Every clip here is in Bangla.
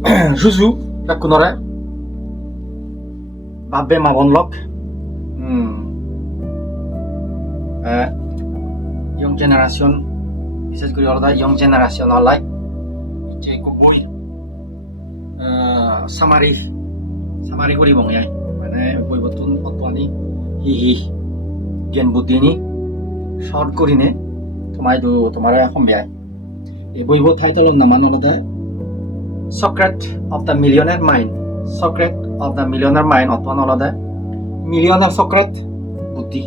Juju lakunore babbe mabonlok young generation বিশেষ করে আলাদা young generation alai যে বই সামারি করি বঙাই মানে বই বতুন অতনি হি জ্ঞান বুদ্ধিনি শর্ট করিনে তোমারে সম্বিয়াই এই বইব টাইটেল নামান আলাদা Secret of the Millionaire Mind. Secret of the Millionaire Mind অতন আলাদা millionaire secret বুদ্ধি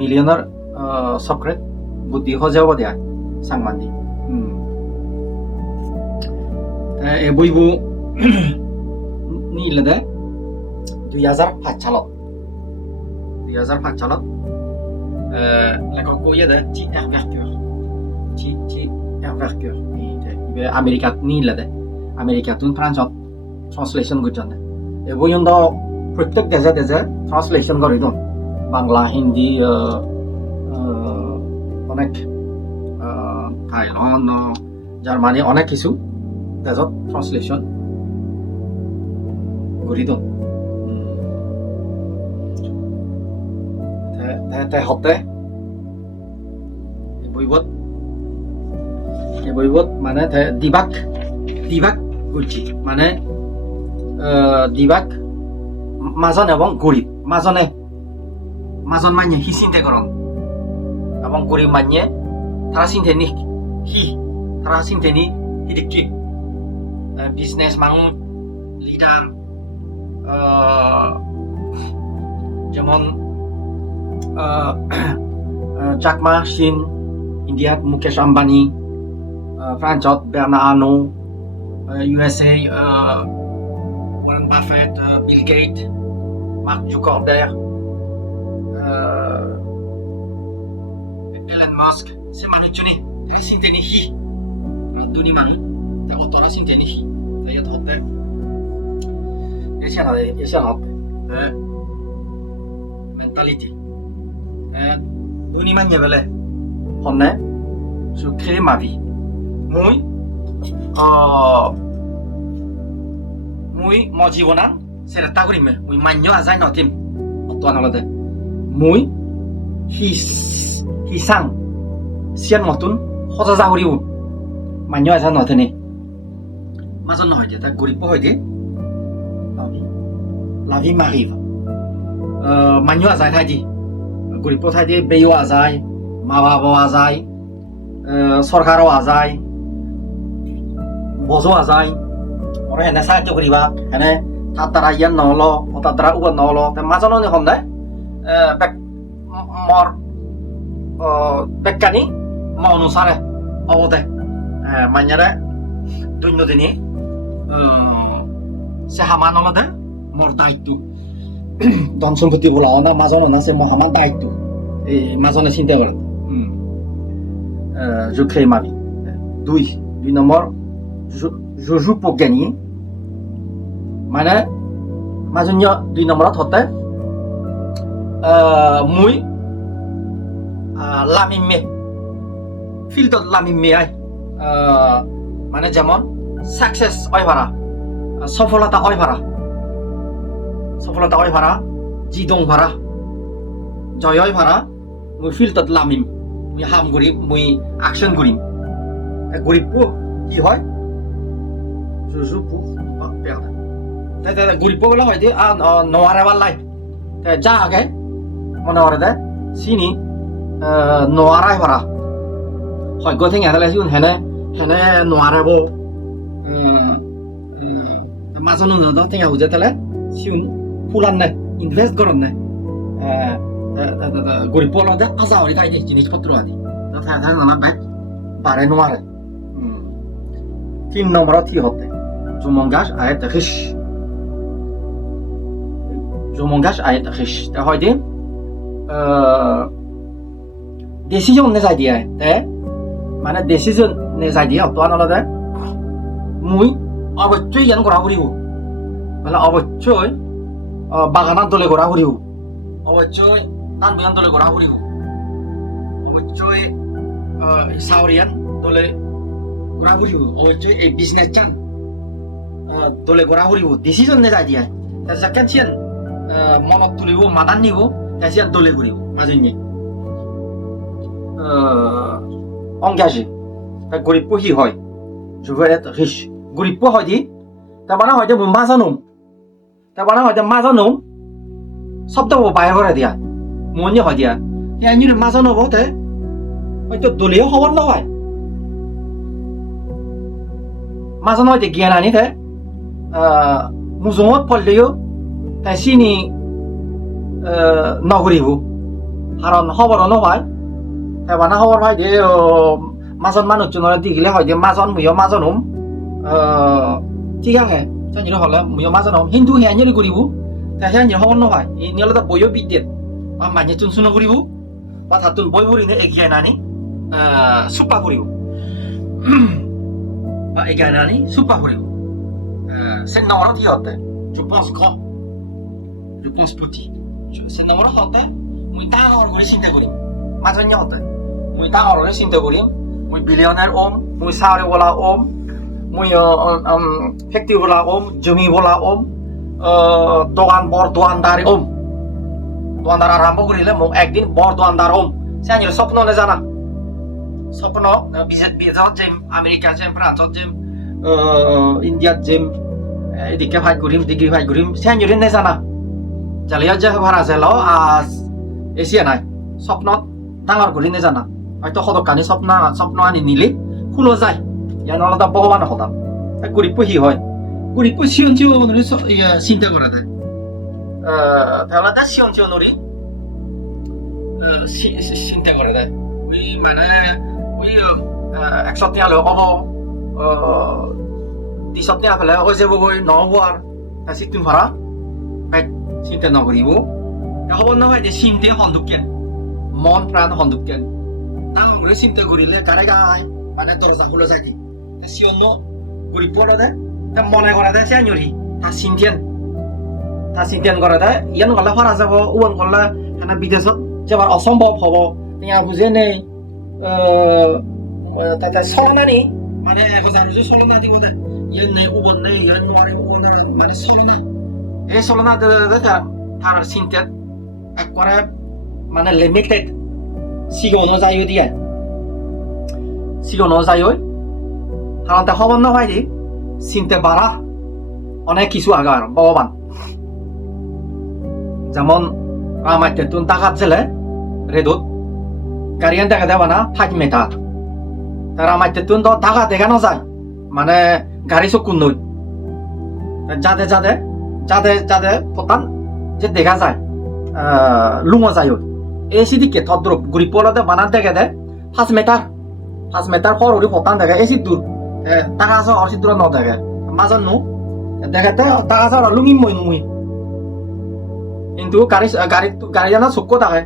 millionaire secret বুদ্ধি হজাব দিয়া সাংমানি এই বইবু নিলদে 2005 সালত লেখক কইয়াদে টি এভারকিউর ইবে আমেরিকাত নিলদে আমেরিকাতুন ফ্রান্সত ট্রান্সলেশন করছেন এই বইন্দ প্রত্যেক দেশে ট্রান্সলেশন করে দিন বাংলা হিন্দি অনেক থাইল্যান্ড জার্মানি অনেক কিছু দেশত ট্রান্সলেশন করে দিন হতে এই বইবত মানে দিবাক গুজি মানে দিবাক মাজন এবং গরিব মাজন মানে হি চিন্তা করন এবং গরিব মানে তারা চিন্তানি হিদিকি বিজনেস মানুষ লিডার যেমন জাকমা সিন ইন্ডিয়াত মুকেশ আম্বানি ফ্রান্সত Bernard Arnault USA, Warren Buffett, Bill Gates, Mark Zuckerberg, Elon Musk, c'est manujuni, c'est sinteni hi, duni man, c'est autora sinteni hi, c'est yat hotte, c'est hotte, mentality, duni man yevele, honne, je crée ma vie, moi. মুই ম জীবনাত সেটা করিমে মুই মান্য আজাই নতিম অতন আলাদা মুই হিসাং সিয়ান মতুন হজা যাহরিও মান্য আজাই নথেনে মাজন নহয় যে তা গরিব হয় যে লাভি মারিভ মান্য আজাই থাকি গরিব থাকি বেও আজাই মা বাবা আজাই সরকারও আজাই বজো আজাই ওরা হেনে সাহায্য করিবা হেনে তার দ্বারা ইয়ান নহল তার দ্বারা উবার নহল মাজনো এখন নাই মর বেকানি ম অনুসারে অবদে মাইনারে দৈন্যদিনী সে হামান অলদে মোর দায়িত্ব ধন সম্পত্তি বলাও না মাজনো না সে মহামান দায়িত্ব এই মাজনে চিন্তা করে জুখে মাবি দুই নম্বর je joue pour gagner মানে মাজন্য 2 নম্বৰত হতে মুই লামিমে ফিল্ডত লামিমে আই মানে যেমন সাকসেস হয় পারা সফলতা হয় পারা জিদং পারা জয় হয় পারা মুই ফিল্ডত লামিম মুই হাম করিম মুই অ্যাকশন করিম গরিব কি হয় je joue pour ne pas perdre. Guripo la hoy di no areva lai. Ja age mona orada sini no arai hora. Hoy go thing adala siun hene no arebo. Mazono no da thing uje tele siun pulan ne invest goron ne. Guripo la da azauri kai ni jinis patro adi. Da tha na ba bare no are. 3 নম্বৰত কি হবে je m'engage à être riche তে হয় দি ডিসিশন নে যাই দিয়া তে মানে ডিসিশন নে যাই দিয়া অতন আলাদা মুই অবশ্যই ইয়ান করা করিব মানে অবশ্যই বাগানাত দলে করা করিব অবশ্যই তান বিয়ান দলে করা করিব অবশ্যই সাউরিয়ান দলে করা করিব অবশ্যই এই বিজনেস চান দলে গড়া করিব ডিসিশন নে যাই দিয়া যাকেন সিয়ান মনত তুলিব মাদান নিব সিয়ান দলে করিব মাজনী engagé গরিব হি হয় je veux être riche গরিব হয় দি তারপরে হয়তো মাজানুম তারপরে হয়তো মাজানুম শব্দ বাইরে করে দিয়া মনে হয় দিয়া এনি মাজানো বতে হয়তো দলীয় খবর নহয় মাজানো হয়তো জ্ঞান আনি থাকে মুজমত পড়লেও তাই চিনি নগরিব কারণ খবর নহয় তারপরে খবর হয় যে মাজন মানুষজনের দেখিলে হয় যে মাজন মুইও মাজন হম ঠিক আছে জানি হলে মুইও মাজন হম কিন্তু হিয়ানি করিব তাই হিয়ানি খবর নহয় এই হলে বইও বিদ্যেত বা মানি তুন শুনো করিব বা তাতুন বই পড়িনে এগিয়ে নানি সুপা করিব বা এগিয়ে নানি সুপা করিব c'est normal কি হতে je pense grand je pense petit c'est normal হতে মুই ডাঙর করে চিন্তা করি মাজনী হতে মুই ডাঙর করে চিন্তা করি মুই বিলিয়নার ওম মুই সারিওয়ালা ওম মুই ফ্যাক্টরিওয়ালা ওম জমিওয়ালা ওম দোকান বড় দোকানদার ওম দোকানদার আরম্ভ করিলে মোক একদিন বড় দোকানদার ওম সে আনির স্বপ্ন নে জানা স্বপ্ন বিদেশত যাম আমেরিকা যাম ফ্রান্সত যাম ইন্ডিয়াত যাম এদিকে ফাইট করিম ডিগ্রি ফাইট করিম সে আনির নে জানা জালিয়াত যে ভাড়া আছে ল আজ এসিয়া নাই স্বপ্নত ডাঙর করি নে জানা হয়তো সদকানি স্বপ্ন আনি নিলে খুলো যায় ইয়ান আলাদা ভগবান হতা গরিব হি হয় গরিব সিয়ন সিয়ন চিন্তা করে দেয় তাহলে তার সিয়ন সিয়নরি চিন্তা করে দেয় ওই মানে ওই 100 টাকা লয় কব 200 টাকা ফেলে ওই যাব গৈ নহব আর তা সিতুন ভাড়া চিন্তা নকরিব হব নহয় যে চিন্তে সন্দুকেন মন প্রাণ সন্দুকেন আমরা চিন্তা করিলে তারে গায় মানে দরজা খুলে থাকি সিয়ন গরিব পড়ে দেয় তা মনে করে দেয় সে আঞ্জরি তা চিন্তেন করে দেয় ইয়ান গলে ফারা যাব ওয়ান গলে এখানে বিদেশত যাবার অসম্ভব হব টিয়া বুঝে নেই তাই চলনানি মানে 1000 যদি চলনা দিব দে ইয়ান নেই উবন নেই ইয়ান নোৱাৰি মানে চলনা এই চলনা তার চিন্তেত একবারে মানে লিমিটেড সিগনো যাইও দিয়ে সিগনো যাইও কারণ তা খবর নহয় যে চিন্তা বাড়া অনেক কিছু আগার ভগবান যেমন আমার তেতুন টাকাত ছেলে রেদুত গাড়িয়ান দেখা দেবা না 5 মিটার তার আমার তেতুন তো টাকা দেখানো যায় মানে গাড়ি চকুন নই যাতে যাতে যাতে যাতে পতান যে দেখা যায় লুঙো যায় এই সিদিকে থদ্রুপ গুড়ি পোলাতে বানান দেখে দেয় 5 মিটার পর ওরি পতান দেখে এই দূর টাকা আছে অসি দূর ন দেখে মাজন নু দেখাতে টাকা আছে লুঙি মুই কিন্তু গাড়ি জানা চক্কো থাকে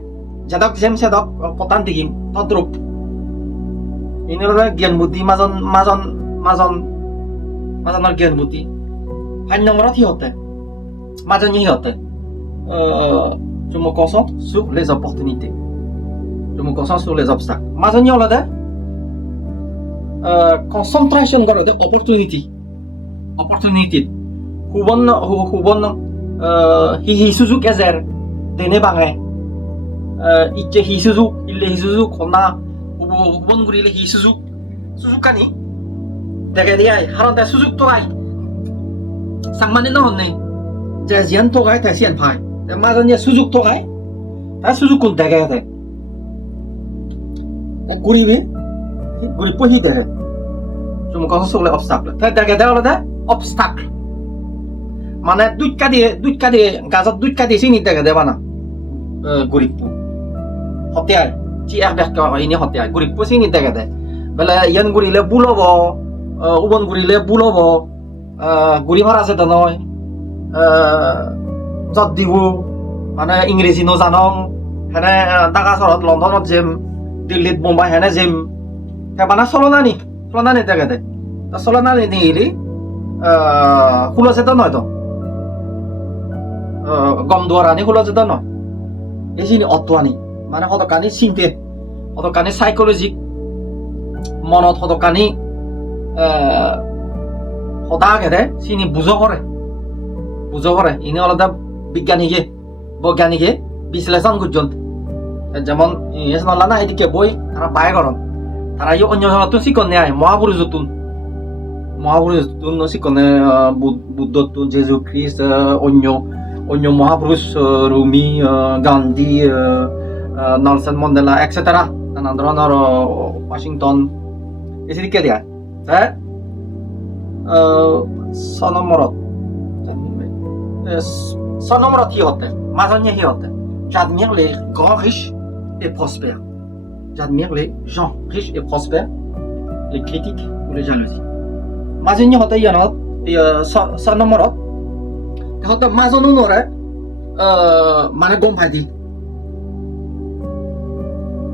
যেদক যেম সেদক পতান দেখিম তদ্রুপ ইনলে জ্ঞান বুদ্ধি মাজনৰ জ্ঞান বুদ্ধি 1 নম্বৰত সিহঁতে মাজনী সিহঁতে je me concentre sur les opportunités je me concentre sur les obstacles মাজনী হলতে concentration করতে opportunity হুবন হি সুযোগ এজের দেনে বাঙে ইচ্ছে হি সুযোগ খনা হুবন গুরিলে হি সুযোগ কানি দেখে দিয়াই হারন তা সুযোগ তো আই সাংমানে নহনে যে জিয়ান তো গায় তা সিয়ান ভাই মাজনী সুযোগ তো গায় তা সুযোগ কোন দেখে আছে গরিব পহি দেখে je me concentre sur les obstacles তা দেখে দেওয়া হলো obstacle মানে দুইটা দিয়ে গাজত দুইটা দিয়ে চিনি দেখে দেবা না গরিব হতিয়াই জি একবাক ইনি হতিয়াই গরিব চিনি দেখে দে বেলে ইয়ান গুড়িলে বুলব উবন গুড়িলে বুলব গুড়ি ভাড়া আছে তো নয় যত দিব মানে ইংরেজি নজানং হেনে ঢাকা চহৰত লণ্ডনত যেম দিল্লীত মুম্বাই হেনে যেম মানে চলনানি দেখে দে চলনানি নিলি খুলছে তো নয় তো গম দুয়ারানি খুলছে তো নয় এইখিনি অতোয়ানি মানে সদকানি চিন্তে সদকানি সাইকোলজিক মনত সদকানি হতা খেদে চিনি বুঝো করে ইনি আলাদা বিজ্ঞানীকে বৈজ্ঞানিকে বিশ্লেষণ করছেন যেমন ইয়েস নলা না এদিকে বই তারা পায় করেন তারা এই অন্য জগৎ শিক্ষণ নেয় মহাপুরুষ শিক্ষণে বুদ্ধত্ব জেসু খ্রিস্ট অন্য মহাপুরুষ রুমি গান্ধী নেলসন মন্ডেলা এক্সেট্রা নানা ধরনের ওয়াশিংটন এদিকে দিয়া সনমরত হিহতে মাজনীয়ে হিহতে j'admire les grands riches et prospères j'admire les gens riches et prospères les critiques ou les jalousies মাজনী হতে ইয়ানত সনমরত হতে মাজনু নরে মানে গম পাই দিল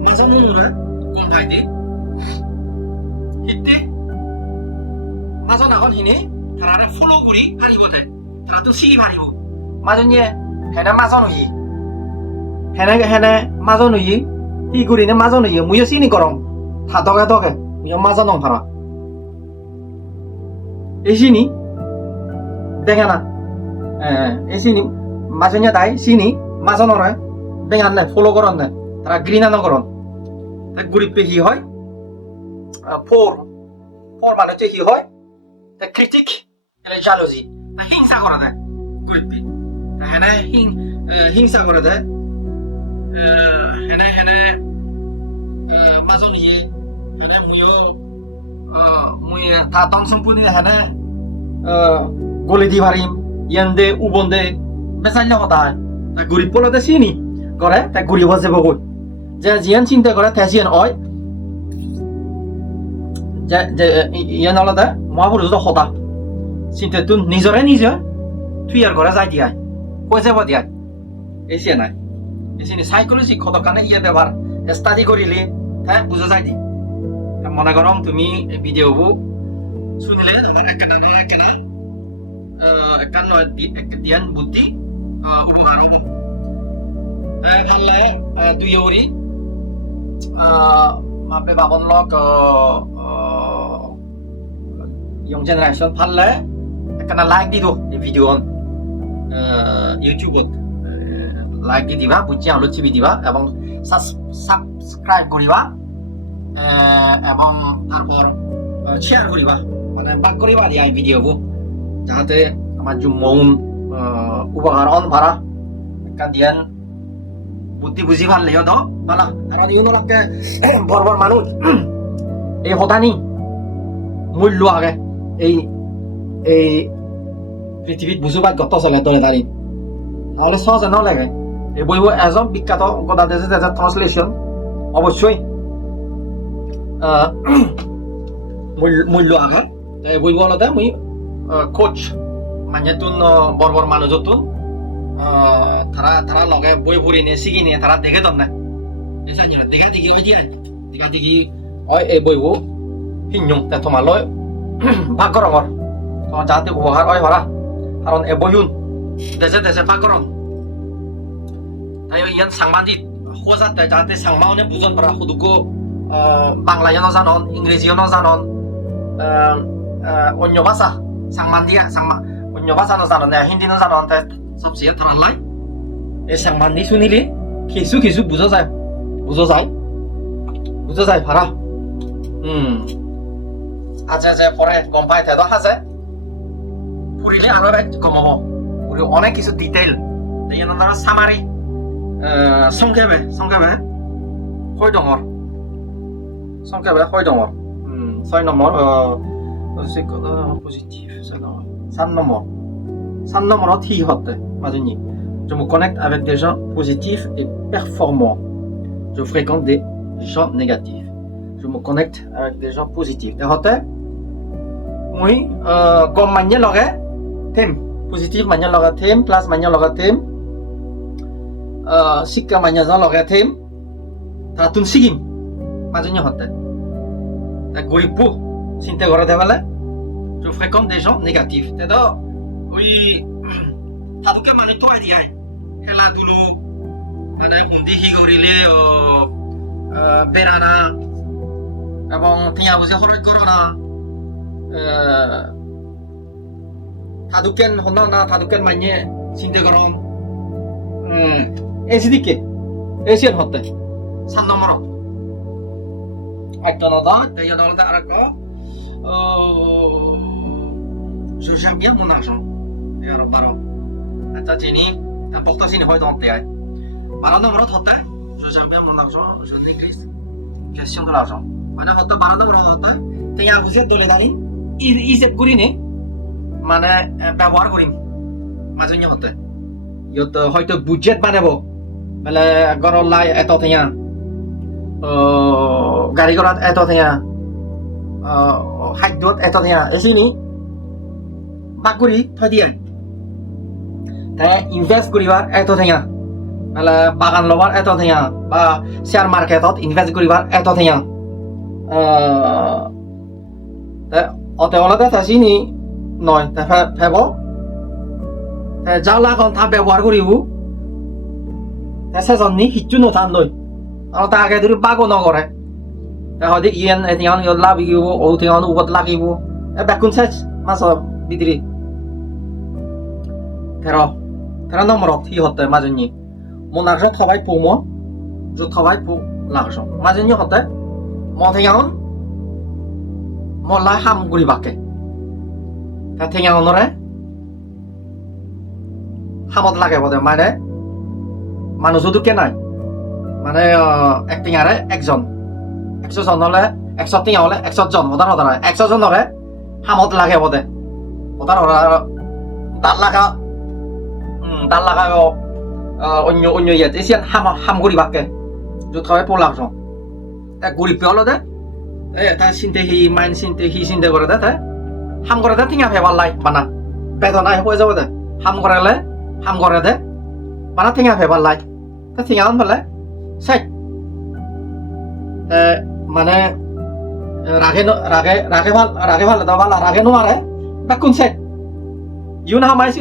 মাজনু নরে গম পাই দিল হিতে মাজন আগত হিনে তারা ফলো করি হারিবতে তারা তো চিনি হারিব মাজনীয়ে হেনে মাজন হই হেনে মাজন হই হি করিনে মাজন হই মুইও চিনি করম থাতকে মুইও মাজন নং ভারা এই চিনি দেখে না এই চিনি মাজনীয়ে তাই চিনি মাজনরে বেঙান নে ফলো করন নে তারা ঘৃণা নকরন তাই গরিব হি হয় ফোর মানে হি হয় the critic and the jealousy হিংসা করা দেয় গরিবি হেনে হিংসা করে দেয় হেনে মাজন ইয়ে হেনে মুই তা তং সম্পূর্ণ হেনে গলি দি পারিম ইয়ান্দে উবন্দে বেচান্য কথা তা গরিব বলতে চিনি করে তাই গরিব যাব কই যে জিয়ান চিন্তা করে তে জিয়ান হয় যে ইয়ান আলাদা মহাপুরুষ হতা চিন্তা তুন নিজে থুয়ার করে যাই দিয়াই কই যাব দিয়াই এসে নাই এসে সাইকোলজি কত কানে ইয়ে ব্যবহার স্টাডি করিলে হ্যাঁ বুঝা যায় দি মনে করম তুমি ভিডিওবু শুনিলে একটা নয় দিয়ান বুদ্ধি উরু হারব ভালে দুই ওরি মাপে বাবন লক young generation ভালে একটা লাইক দি দো এই ভিডিও ইউটিউবত লাইক দি দিবা বুঝি আলো চিবি দিবা এবং সাবস্ক্রাইব করিবা এবং তারপর শেয়ার করিবা মানে ভাগ করিবা দিয়া এই ভিডিওবু যাতে আমার যে মন উপকার অন ভাড়া একটা দিয়ান বুদ্ধি বুঝি ভাল লেও তো বালা কারণ ইউনো লাগে বড় মানুষ এই হতানি মূল্য আগে এই পৃথিবীত বুঝবা গত চলে তোলে দাঁড়ি তাহলে সহজে নলাগে এই বইব এজন বিখ্যাত গদাদেশ ট্রান্সলেশন অবশ্যই মূল্য আঘাত এই বইব হলতে মুই কোচ মানে তুন বড় মানুষ তুন তারা লগে বই পড়ি নে শিখি নে তারা দেখে দম না দেখা দেখি এই বইব হিঞ্জং তে তোমালৈ ভাগ করঙর যাতে উপকার হয় ভাড়া কারণ এ বইউন দেশে ভাগ করং তাই ইয়ান সাংবাদিক হজাতে যাতে সাংমাওনে বুঝন পারা হুদুকো বাংলায় নজানন ইংরেজিও নজানন অন্য ভাষা সাংবাদিক অন্য ভাষা নজানন হিন্দি নজানন তাই সবচেয়ে ধরালাই এই সাংবাদিক শুনিলে কিছু বুঝা যায় ভাড়া আচ্ছা যে পরে গম পাই তেদ আছে পুরিলে আরো গম হব পুরি অনেক কিছু ডিটেইল সামারি সংক্ষেপে হয় ডঙর সংক্ষেপে হয় ডঙর 6 নম্বর পজিটিভ 3 নম্বরত হি হতে মাজনী je me connecte avec des gens positifs et performants je fréquente des gens négatifs je me connecte avec des gens positifs et hate moi comme manye lage thème positif manye lage thème classe manye lage thème sikka manye lage thème ta tun sigim majanya hate ta goripu sinte gore devale je fréquente des gens négatifs teda oui taduke mane to idea hela dulu মানে hundi hi gorile বেড়ানা এবং টিয়া বুঝে খরচ করো না 다두깬 혼나나 다두깬 많이 신대거럼 에시디께 에시안 헛대 산 넘어로 알더나다 대여널다 알았고 조샤비야 문화죠 여러 바로 아짜지니 복다시니 호이도 어때야 말하는 넘어로 헛대 조샤비야 문화죠 저는 인글리스 question de l'argent মানে হয়তো বাড়ানো বড় হতো তেয়া বুঝে দলে দাঁড়ি ইসেপ করি নে মানে ব্যবহার করিম মাজন্য হতে ইয়ত হয়তো বুজেট বানাবো মানে গরর লাই এত তেয়া গাড়ি ঘোড়াত এত তেয়া খাদ্যত এত তেয়া এসিনি বাকুরি থৈ দিয়ে তাই ইনভেস্ট করিবার এত তেয়া মানে বাগান লবার এত থেয়া বা শেয়ার মার্কেটত ইনভেস্ট করিবার এত থেয়া অতে অলতে থাসিনি নয় ফেব যাওলা এখন তা ব্যবহার করিব সেজননি হিচু নথান লই আৰু তা আগে ধৰি বাগো নকৰে হয়তো ইয়েন এতিয়া ইয়ত লাগিব ঔ তেওঁ ওপৰত লাগিব বেকুন চাইজ মাছৰ বিদ্ৰি 13 নম্বৰত সি হতে মাজনী mon argent travaille pour moi, je travaille pour l'argent. Majeni hote, mon tenyan, mon la ham guri bakke. Ta tenyan onore, hamot lage bode mane, মানুষ দুকে নাই মানে একটিং আরে একজন 100 জন হলে 100 টিং হলে 100 জন ওদার হতে 100 জন হলে হামত লাগে বদে ওদার দাল লাগা অন্য ইয়াত এসিয়ান হাম গরি বাকে जो travaille pour l'argent তা গরি পেলো দে তা চিন্তে হি মাইন্ড চিন্তে হি চিন্তে করে দে তা হাম করে দে টিঙা ফেবার লাই বানা বেদনা হয়ে যাব দে হাম করে দে বানা টিঙা ফেবার লাই তা টিঙা আন ফেলে সাই মানে রাগে ভাল দা ভাল রাগে নো আরে বাকুন সাই ইউন হামাইছি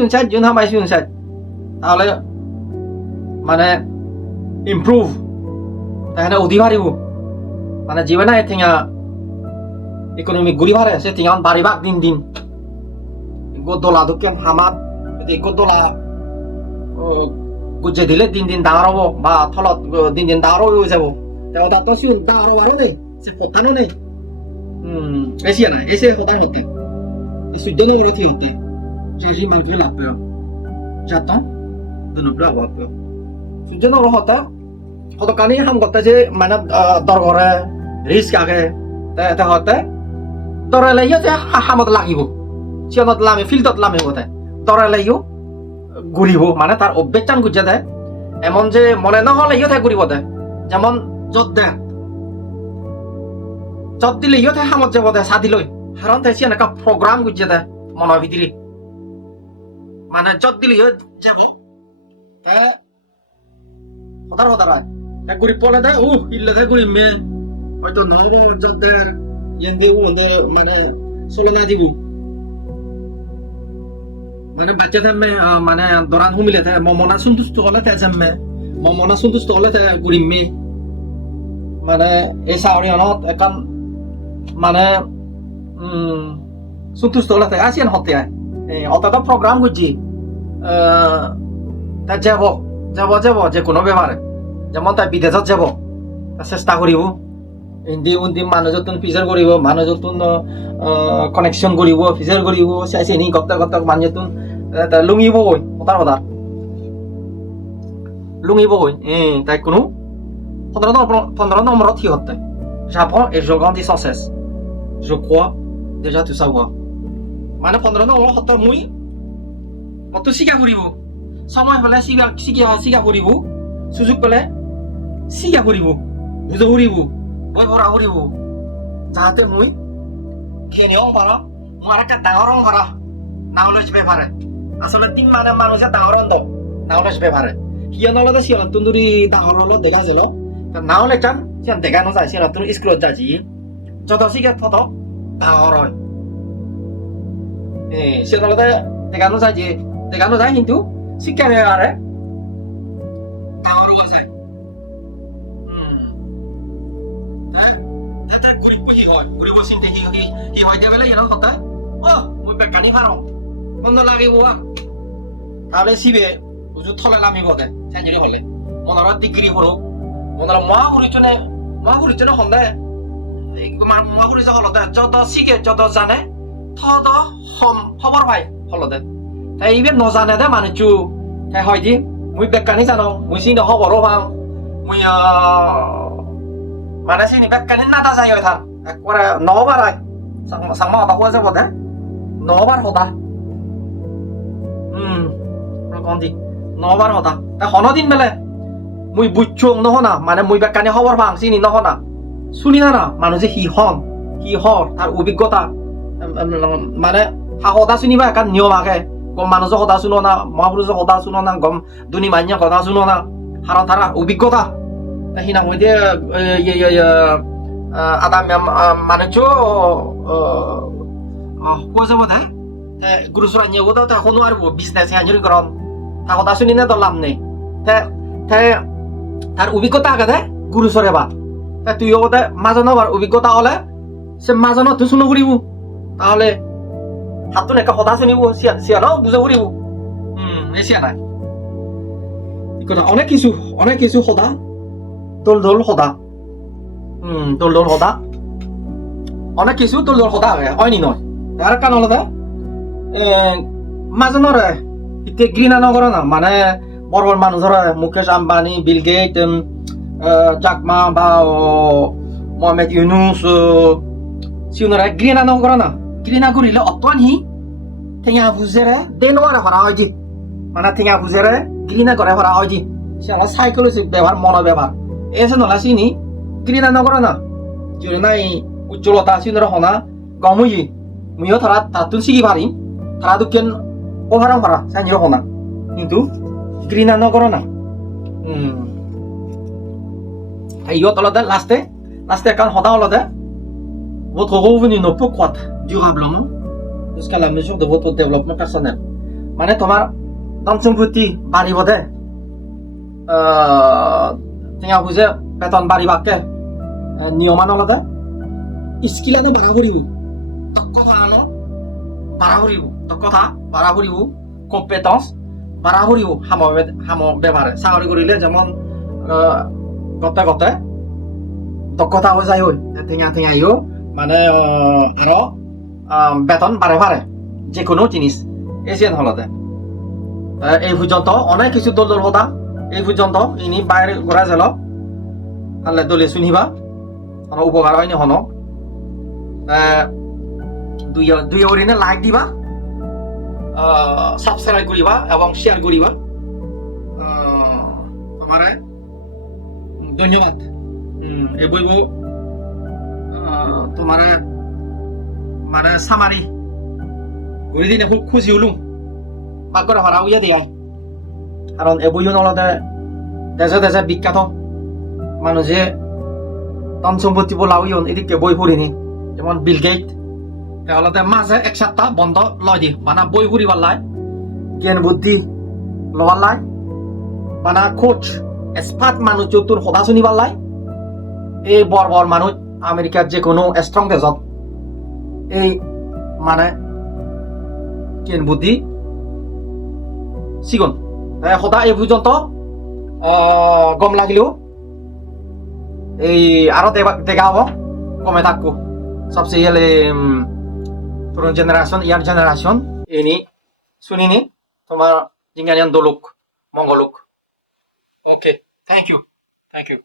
উনসাই তাহলে মানে ইমপ্রুভ তাহলে উদি পারিব মানে জীবনে এথিঙা ইকোনমিক গুলি পারে সে থিঙা বাড়িবাক দিন দোলা দুকেন হামাত দোলা গুজে দিলে দিন ডাঙর হব বা থলত দিন ডাঙর হয়ে যাব তাহলে তার তো সিউন ডাঙর হবারও নেই সে ফতানো নেই এসিয়া না এসে হতার হতে সুদ্য নবরথি হতে j'ai malgré la peur j'attends de ne plus avoir peur সুদ্য নবর হতে হতকানি হাম করতে যে মানে দরগরে রিস্ক আগে তে হতে দরে লাইও যে হামত লাগিব সিয়নত লামে ফিল্ডত লামে হতে দরে লাইও ঘুরিব মানে তার অভ্যেচান গুজে দেয় এমন যে মনে না হলে ইয়ে ঘুরিব দেয় যেমন যত দিলে ইয়ে হামত যাব দেয় সাদি লই হারন তাই সিয়ান একটা প্রোগ্রাম গুজে দেয় মনের ভিতরে মানে যত দিলে ইয়ে যাব হতার ঘুরি পলে দেয় ইল্লে দেয় ঘুরি মে হয়তো নহব যত দেয় ইয়েন মানে চলে না দিব মানে বাচ্চা থাকবে মানে দরান হুমিলে থাকে মমনা সন্তুষ্ট হলে থাকে যাবে মমনা সন্তুষ্ট হলে থাকে ঘুরিমে মানে এই চাউরিয়ানত এখন মানে সন্তুষ্ট হলে থাকে আসিয়ান হতে অতটা প্রোগ্রাম করছি তা যাব যে কোনো ব্যাপারে যেমন তাই বিদেশত যাব চেষ্টা করিব উন্দি মানুষ যতন ফিচার করিব মানুষ যতন কানেকশন করিব ফিচার করিব চাইছে নি গপ্তাক মানুষ যতন লুঙিব কই হতার লুঙিব কই তাই কোনো 15 নম্বরত কি হতে j'apprends et je grandis sans cesse je crois déjà tout savoir মানে 15 নম্বর হতে মুই কত শিকা করিব সময় হলে শিকা করিব সুযোগ পেলে শিকা করিব বুঝে করিব বই পড়া করিব যাতে মুই খেনেও পারা মই আরেকটা ডাঙর পারা নাওলেজ ব্যাপারে আসলে তিন মানে মানুষে ডাঙর নাওলেজ ব্যাপারে হিয়া নলতে সিয়ান তুন্দুরি ডাঙর হলো দেখা ছিল নাওলেজ চান সিয়ান দেখা নযায় সিয়ান তুন স্কুলত যাচ্ছি যত শিখে তত ডাঙর হয় সিয়ান নলতে দেখানো যায় কিন্তু শিক্ষা ব্যাপারে ডাঙর হওয়া যায় এটা গরিব কি হয় গরিব চিন্তা হি হয় দেবেলে ইনো হতা মই বেকানি ফারম মন লাগিব তাহলে সিবে উজু থলে নামিব দে সেঞ্জুরি হলে মনরা ডিগ্রি করো মনরা মহাপুরিচনে হলে মহাপুরিচ হলতে যত শিখে যত জানে থত খবর পাই হলতে তাই ইবে নজানে দে মানুষ তাই হয় দি মুই বেকানি জানো মুই চিনি খবরও পাওঁ মুই মানে চিনি বেকানি নাদা যাই হয় থান একবারে নবার আয় সাংমা হতা কোৱা যাব দে নবার হতা কন্দি নবার হতা তা হনদিন বেলে মুই বুঝছো নহনা মানে মুই বেকানি খবর পাওঁ চিনি নহনা শুনি না মানুহ যে সি হর তার অভিজ্ঞতা মানে সদা শুনিবা একান নিয়ম আগে গম মানুষ সদা শুনো না মহাপুরুষ সদা শুনো না গম দুনি মান্য কথা শুনো না কারণ তারা অভিজ্ঞতা হিনা মই দিয়ে আদা মানুষ কৈ যাব দে গুৰুচৰা নিয়োগ তা কোনো আর বিজনেস হাজির করন তা কথা শুনি না তো লাভ নেই তার অভিজ্ঞতা আগে দে গুৰুচৰে বা তুই ওদের মাঝানোর অভিজ্ঞতা হলে সে মাঝানো তুই শুনে ফুরিব তাহলে হাতটো একা সদা শুনিব সিয়ানো বুঝে ফুরিব এসিয়া নাই অনেক কিছু সদা দোল সদা দোল সদা অনেক কিছু দোল সদা আগে হয়নি নয় তার কারণ হলে মাঝানোর ইতে ঘৃণা নকরে না মানে বড় বড় মানুষের মুকেশ আম্বানি বিল গেট জাকমা বা মোহাম্মদ ইউনুস সিউনরা ঘৃণা নকরে না ঘৃণা করিলে অতন হি ঠেঙা বুঝেরে দেনওয়ারে করা হয় জি মানে ঠেঙা বুঝেরে ঘৃণা করে করা হয় জি সে আমার সাইকোলজি ব্যবহার মন ব্যবহার এসে নলা চিনি ঘৃণা নকরে না যদি নাই উজ্জ্বলতা সিউনরা হনা গমুই মুইও তারা তাতুন শিখি পারি তারা দুকেন ওভারাম করা সাইনি হনা কিন্তু ঘৃণা নকরে না ইয়ত অলদে লাস্টে এখন সদা অলদে votre revenu ne peut croître durablement jusqu'à la mesure de votre développement personnel মানে তোমার ধন সম্পত্তি বাড়িব দে টেঙা বুঝে বেতন বাড়িবাকে নিয়মান অলদে স্কিলানো বাড়া ফুরিব দক্ষতানো বাড়া ফুরিব দক্ষতা বাড়া ফুরিব কম্পিটেন্স বাড়া ফুরিব হাম ব্যবহারে চাকরি করিলে যেমন গতে দক্ষতা হয়ে যায় ঠেঙা ইও মানে আরো বেতন বাড়ে যে কোনো জিনিস এসিয়ান হলতে এই পর্যন্ত অনেক কিছু দল হতা এই পর্যন্ত ইনি বাইরে ঘোরা গেল তাহলে দলে শুনিবা উপকার হয়নি হন দুই ওরিনে লাইক দিবা সাবস্ক্রাইব করিবা এবং শেয়ার করিবা আমার ধন্যবাদ এই বইব তোমার মানে সামারি ঘুরি দিনে খুব খুশি হলুম বাক করে হরা উইয়া দিয়াই কারণ এই বইও নলতে দেশে বিখ্যাত মানুষে ধন সম্পত্তি বলাউন এদিকে বই পড়িনি যেমন বিল গেট তাহলে মাঝে এক সপ্তাহ বন্ধ লয় দি মানে বই পড়িবার লাই জ্ঞান বুদ্ধি লওয়ার লাই মানে কোচ এক্সপার্ট মানুষ তোর সদা শুনিবার লাই এই বড় মানুষ আমেরিকার যে কোনো স্ট্রং দেশত এই মানে জ্ঞান বুদ্ধি সিগুন সদা এই পর্যন্ত গম লাগিলেও এই আরো দেখা হব কমে থাকবো সবচেয়ে হলে পুরনো জেনারেশন ইয়ার জেনারেশন এনি শুনিনি তোমার জিঙ্গানিয়ান দোলুক মঙ্গলুক ওকে থ্যাংক ইউ